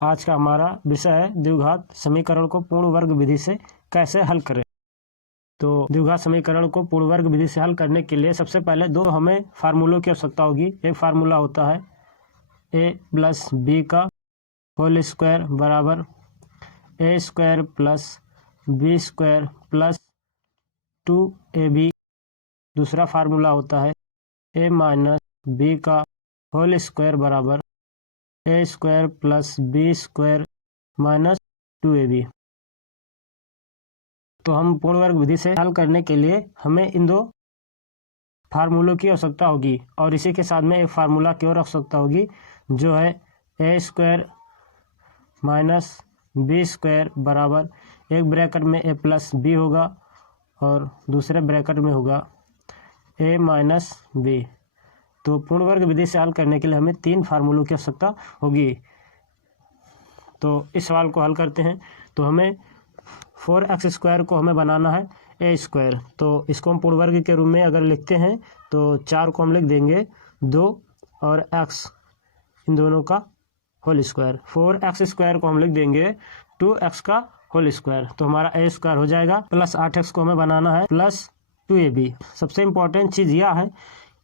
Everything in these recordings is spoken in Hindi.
आज का हमारा विषय है द्विघात समीकरण को पूर्ण वर्ग विधि से कैसे हल करें। तो द्विघात समीकरण को पूर्ण वर्ग विधि से हल करने के लिए सबसे पहले दो हमें फार्मूलों की आवश्यकता होगी। एक फार्मूला होता है a प्लस बी का होल स्क्वायर बराबर a square plus B square plus 2ab। दूसरा फार्मूला होता है a माइनस बी का होल स्क्वायर बराबर a square plus B square minus 2ab। तो हम पूर्ण वर्ग विधि से हल करने के लिए हमें इन दो फार्मूलों की आवश्यकता होगी और इसी के साथ में एक फार्मूला की और आवश्यकता होगी जो है a square minus B square बराबर एक ब्रैकेट में a प्लस बी होगा और दूसरे ब्रैकेट में होगा a माइनस बी। तो पूर्ण वर्ग विधि से हल करने के लिए हमें तीन फार्मूलों की आवश्यकता होगी। तो इस सवाल को हल करते हैं। तो हमें 4x स्क्वायर को हमें बनाना है a स्क्वायर। तो इसको हम पूर्ण वर्ग के रूप में अगर लिखते हैं तो 4 को हम लिख देंगे 2 और x इन दोनों का होल स्क्वायर। 4x स्क्वायर को हम लिख देंगे 2x का होल स्क्वायर। तो हमारा a स्क्वायर हो जाएगा प्लस 8x को हमें बनाना है प्लस 2ab। सबसे इम्पोर्टेंट चीज़ यह है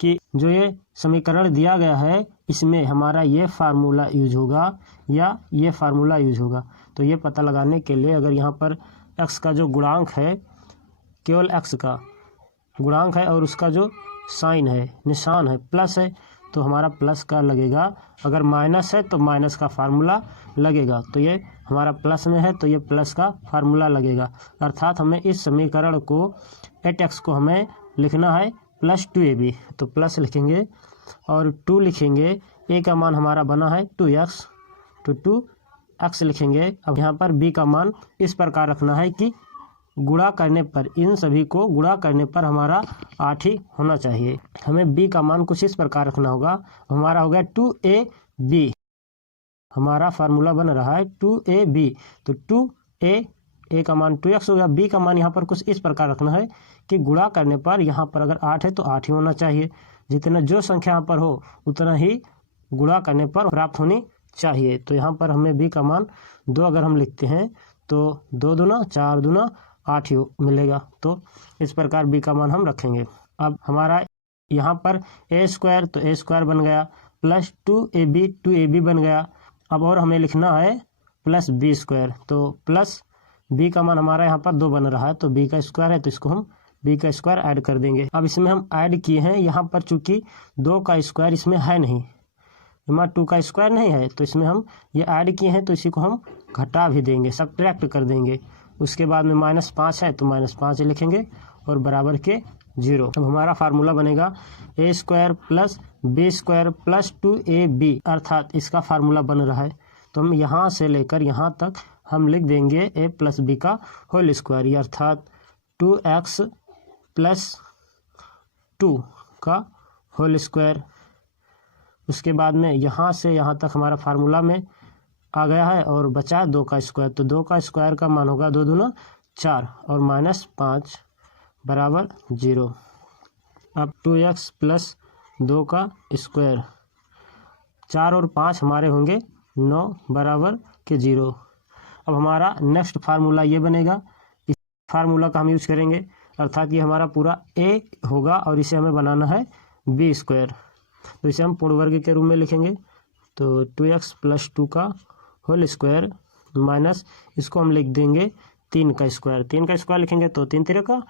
कि जो ये समीकरण दिया गया है इसमें हमारा ये फार्मूला यूज होगा या ये फार्मूला यूज होगा। तो ये पता लगाने के लिए अगर यहाँ पर x का जो गुणांक है, केवल x का गुणांक है और उसका जो साइन है, निशान है, प्लस है, तो हमारा प्लस का लगेगा। अगर माइनस है तो माइनस का फार्मूला लगेगा। तो ये हमारा प्लस में है तो ये प्लस का फार्मूला लगेगा। अर्थात हमें इस समीकरण को 8x को हमें लिखना है प्लस 2ab। तो प्लस लिखेंगे और 2 लिखेंगे। a का मान हमारा बना है 2x, तो 2x लिखेंगे। अब यहाँ पर b का मान इस प्रकार रखना है कि गुणा करने पर, इन सभी को गुणा करने पर हमारा 8 ही होना चाहिए। हमें b का मान कुछ इस प्रकार रखना होगा। हमारा हो गया 2ab। हमारा फार्मूला बन रहा है 2ab। तो 2a का मान 2x हो गया। b का मान यहाँ पर कुछ इस प्रकार रखना है कि गुणा करने पर यहाँ पर अगर 8 है तो 8 ही होना चाहिए। जितना जो संख्या यहाँ पर हो उतना ही गुणा करने पर प्राप्त होनी चाहिए। तो यहाँ पर हमें b का मान 2 अगर हम लिखते हैं तो 2 दूना 4 दूना 8 ही मिलेगा। तो इस प्रकार b का मान हम रखेंगे। अब हमारा यहाँ पर a स्क्वायर, तो a स्क्वायर बन गया प्लस 2ab बन गया। अब और हमें लिखना है प्लस b स्क्वायर। तो प्लस b का मान हमारा यहाँ पर 2 बन रहा है तो b का स्क्वायर है तो इसको हम b का स्क्वायर ऐड कर देंगे। अब इसमें हम ऐड किए हैं, यहाँ पर चूंकि 2 का स्क्वायर इसमें है नहीं, हमारा 2 का स्क्वायर नहीं है, तो इसमें हम ये ऐड किए हैं तो इसी को हम घटा भी देंगे, सब्ट्रैक्ट कर देंगे। उसके बाद में -5 है तो -5 लिखेंगे और बराबर के 0। अब हमारा फार्मूला बनेगा a square plus b square plus 2ab। अर्थात इसका फार्मूला बन रहा है तो हम यहाँ से लेकर यहाँ तक हम लिख देंगे a प्लस b का होल स्क्वायर, अर्थात 2x प्लस 2 का होल स्क्वायर। उसके बाद में यहाँ से यहाँ तक हमारा फार्मूला में आ गया है और बचा है 2 का स्क्वायर। तो 2 का स्क्वायर का मान होगा 2 दूना 4 और -5 बराबर 0। अब 2x प्लस 2 का स्क्वायर, 4 और 5 हमारे होंगे 9 बराबर के 0। अब हमारा नेक्स्ट फार्मूला ये बनेगा। इस फार्मूला का हम यूज करेंगे, अर्थात ये हमारा पूरा a होगा और इसे हमें बनाना है b स्क्वायर। तो इसे हम पूर्ण वर्ग के रूप में लिखेंगे। तो 2x प्लस 2 का होल स्क्वायर माइनस इसको हम लिख देंगे 3 का स्क्वायर। 3 का स्क्वायर लिखेंगे तो 3 3 का,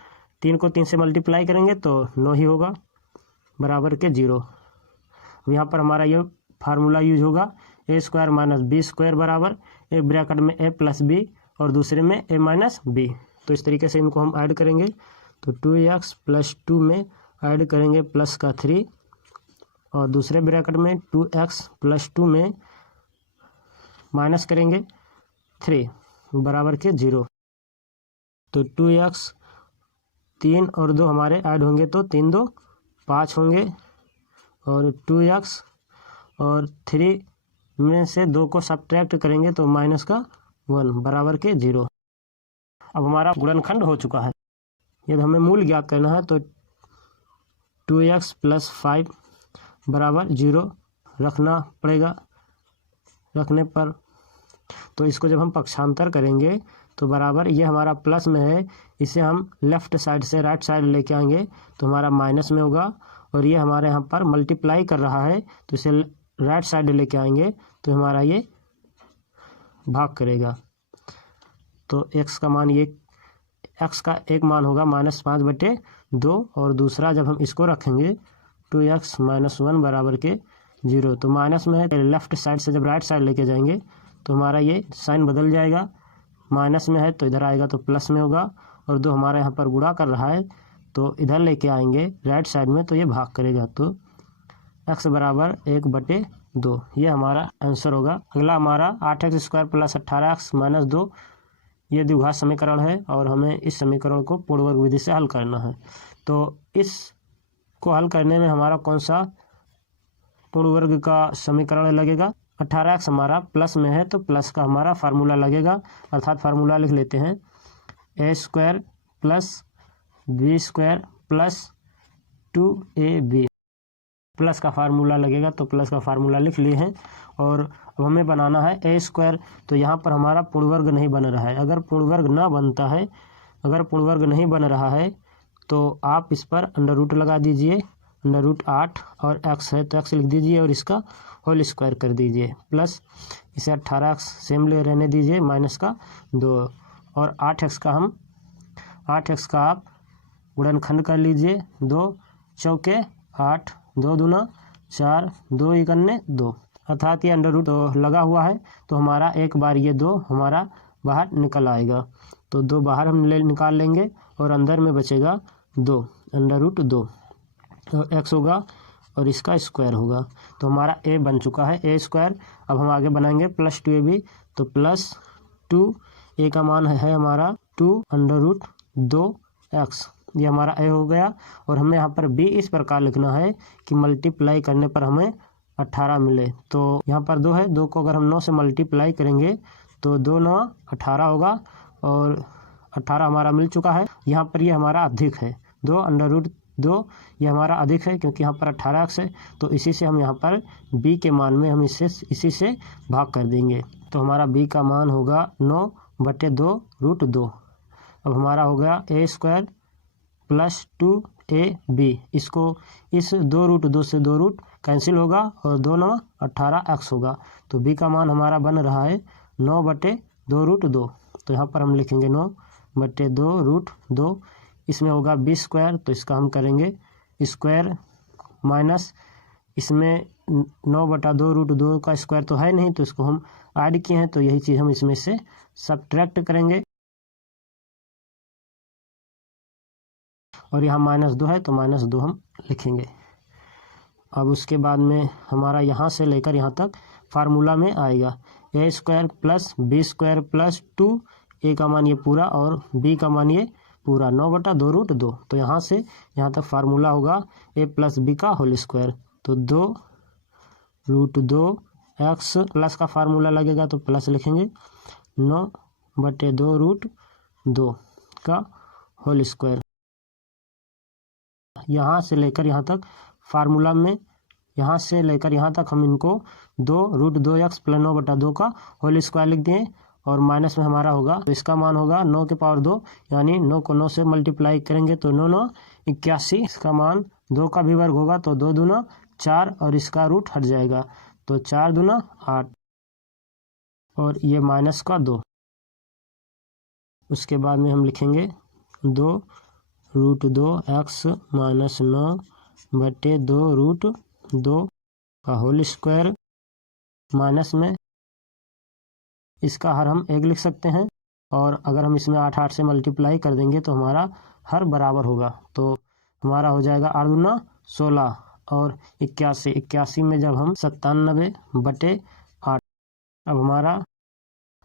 3 को 3 से मल्टीप्लाई करेंगे तो 9 ही होगा बराबर के 0। अब यहाँ पर हमारा ये फार्मूला यूज होगा a square minus B square बराबर एक ब्रैकेट में a प्लस बी और दूसरे में a माइनस बी। तो इस तरीके से इनको हम ऐड करेंगे। तो 2x प्लस 2 में ऐड करेंगे प्लस का 3 और दूसरे ब्रैकेट में 2x प्लस 2 में माइनस करेंगे 3 बराबर के 0। तो 2x 3 और 2 हमारे ऐड होंगे तो 3 2 5 होंगे और 2x और 3 में से 2 को सब्ट्रैक्ट करेंगे तो माइनस का 1 बराबर के 0। अब हमारा गुणनखंड हो चुका है। यदि हमें मूल ज्ञात करना है तो 2x प्लस 5 बराबर 0 रखना पड़ेगा। रखने पर तो इसको जब हम पक्षांतर करेंगे तो बराबर ये हमारा प्लस में है, इसे हम लेफ्ट साइड से राइट साइड लेके आएंगे तो हमारा माइनस में होगा, और ये हमारे यहाँ पर मल्टीप्लाई कर रहा है तो इसे राइट साइड लेके आएंगे तो हमारा ये भाग करेगा। तो एक्स का मान ये एक्स का एक मान होगा -5/2, और दूसरा जब हम इसको रखेंगे 2x - 1 बराबर के 0। तो माइनस में है, लेफ्ट साइड से जब राइट साइड लेके जाएंगे तो हमारा ये साइन बदल जाएगा, माइनस में है तो इधर आएगा तो प्लस में होगा, और 2 हमारे यहाँ पर गुणा कर रहा है तो इधर लेके आएंगे राइट साइड में तो ये भाग करेगा। तो x बराबर 1/2 ये हमारा आंसर होगा। अगला हमारा 8x² + 18x - 2 ये द्विघात समीकरण है, और हमें इस समीकरण को पूर्ण वर्ग विधि से हल करना है। तो इसको हल करने में हमारा कौन सा पूर्ण वर्ग का समीकरण लगेगा? 18x हमारा प्लस में है तो प्लस का हमारा फार्मूला लगेगा, अर्थात फार्मूला लिख लेते हैं a² + b² + 2ab प्लस का फार्मूला लगेगा। तो प्लस का फार्मूला लिख लिए हैं, और अब हमें बनाना है a²। तो यहाँ पर हमारा पूर्ण वर्ग नहीं बन रहा है। अगर पूर्ण वर्ग ना बनता है, अगर पूर्ण वर्ग नहीं बन रहा है तो आप इस पर अंडर रूट लगा दीजिए, √8 और x है तो x लिख दीजिए और इसका होल स्क्वायर कर दीजिए, प्लस इसे 18x सेम ले रहने दीजिए -2, और 8x का आप गुणनखंड कर लीजिए, 2 चौके 8, 2 दूना 4, 2 इकन्ने 2, अर्थात ये अंडर रूट लगा हुआ है तो हमारा एक बार ये 2 हमारा बाहर निकल आएगा। तो 2 बाहर हम निकाल लेंगे और अंदर में बचेगा 2, √2 तो x होगा और इसका स्क्वायर होगा। तो हमारा a बन चुका है a²। अब हम आगे बनाएंगे +2ab, तो +2 a का मान है हमारा 2 √2x, ये हमारा a हो गया। और हमें यहाँ पर b इस प्रकार लिखना है कि मल्टीप्लाई करने पर हमें 18 मिले। तो यहाँ पर 2 है, 2 को अगर हम 9 से मल्टीप्लाई करेंगे तो 2 9 18 होगा, और 18 हमारा मिल चुका है। यहाँ पर ये हमारा अधिक है, 2 √2 ये हमारा अधिक है क्योंकि यहाँ पर 18x है, तो इसी से हम यहाँ पर b के मान में हम इसी से भाग कर देंगे। तो हमारा b का मान होगा 9/2 √2। अब हमारा हो गया a² + 2ab, इसको इस 2 √2 से 2 रूट कैंसिल होगा और 2 9 18x होगा। तो b का मान हमारा बन रहा है 9/2 √2। तो यहाँ पर हम लिखेंगे 9/2 √2, इसमें होगा b², तो इसका हम करेंगे स्क्वायर, माइनस इसमें 9/2 √2 का स्क्वायर तो है नहीं तो इसको हम ऐड किए हैं, तो यही चीज़ हम इसमें से सब्ट्रैक्ट करेंगे, और यहाँ -2 है तो -2 हम लिखेंगे। अब उसके बाद में हमारा यहाँ से लेकर यहाँ तक फार्मूला में आएगा a² + b² + 2, a का मान ये पूरा और b का मान ये पूरा 9/2 √2। तो यहाँ से यहाँ तक फार्मूला होगा a + b का होल स्क्वायर, तो 2 √2x प्लस का फार्मूला लगेगा तो प्लस लिखेंगे 9/2 √2 का होल स्क्वायर। यहाँ से लेकर यहाँ तक फार्मूला में, यहाँ से लेकर यहाँ तक हम इनको 2 √2x + 9/2 का होल स्क्वायर लिख दिए, और माइनस में हमारा होगा तो इसका मान होगा 9 के पावर 2, यानी 9 को 9 से मल्टीप्लाई करेंगे तो 9 9 81, इसका मान 2 का भी वर्ग होगा तो 2 दूना 4 और इसका रूट हट जाएगा तो 4 दूना 8, और ये माइनस का 2। उसके बाद में हम लिखेंगे 2 √2x - 9/2 √2 का होल स्क्वायर, माइनस में इसका हर हम 1 लिख सकते हैं, और अगर हम इसमें 8 8 से मल्टीप्लाई कर देंगे तो हमारा हर बराबर होगा, तो हमारा हो जाएगा 8 दूना 16 और 81 में जब हम 97/8।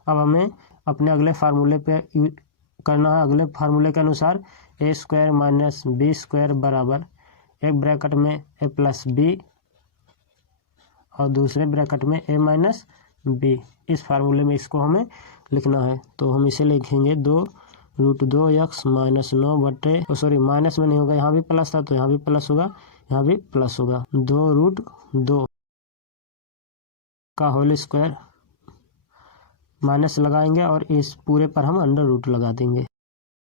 अब हमें अपने अगले फार्मूले पे करना है। अगले फार्मूले के अनुसार a² - b² बराबर एक ब्रैकेट में a + b और दूसरे ब्रैकेट में a - b, इस फार्मूले में इसको हमें लिखना है। तो हम इसे लिखेंगे 2 √2x - 9 सॉरी माइनस में नहीं होगा, यहाँ भी प्लस था तो यहाँ भी प्लस होगा, यहाँ भी प्लस होगा, 2 √2 का होल स्क्वायर माइनस लगाएंगे और इस पूरे पर हम अंडर रूट लगा देंगे।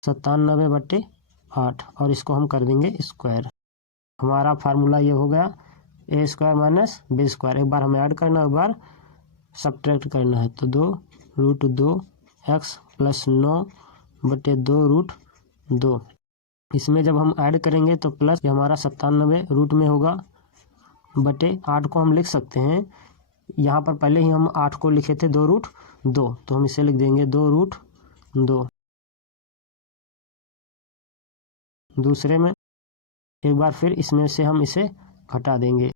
97/8 और इसको हम कर देंगे स्क्वायर। हमारा फार्मूला ये हो गया ए स्क्वायर माइनस बी स्क्वायर। एक बार हमें ऐड करना है, एक बार सब्ट्रैक्ट करना है। तो 2√2x + 9/2√2। इसमें जब हम ऐड करेंगे तो प्लस हमारा 97 रूट में होगा बटे 8 को हम लिख सकते हैं। यहाँ पर पहले ही हम 8 को लिखे थे 2√2, तो हम इसे लिख देंगे 2√2। दूसरे में एक बार फिर इसमें से हम इसे घटा देंगे।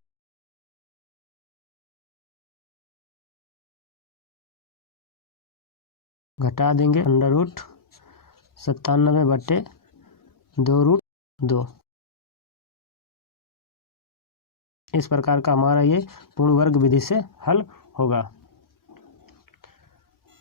Under root 97/2√2। इस प्रकार का हमारा ये पूर्ण वर्ग विधि से हल होगा।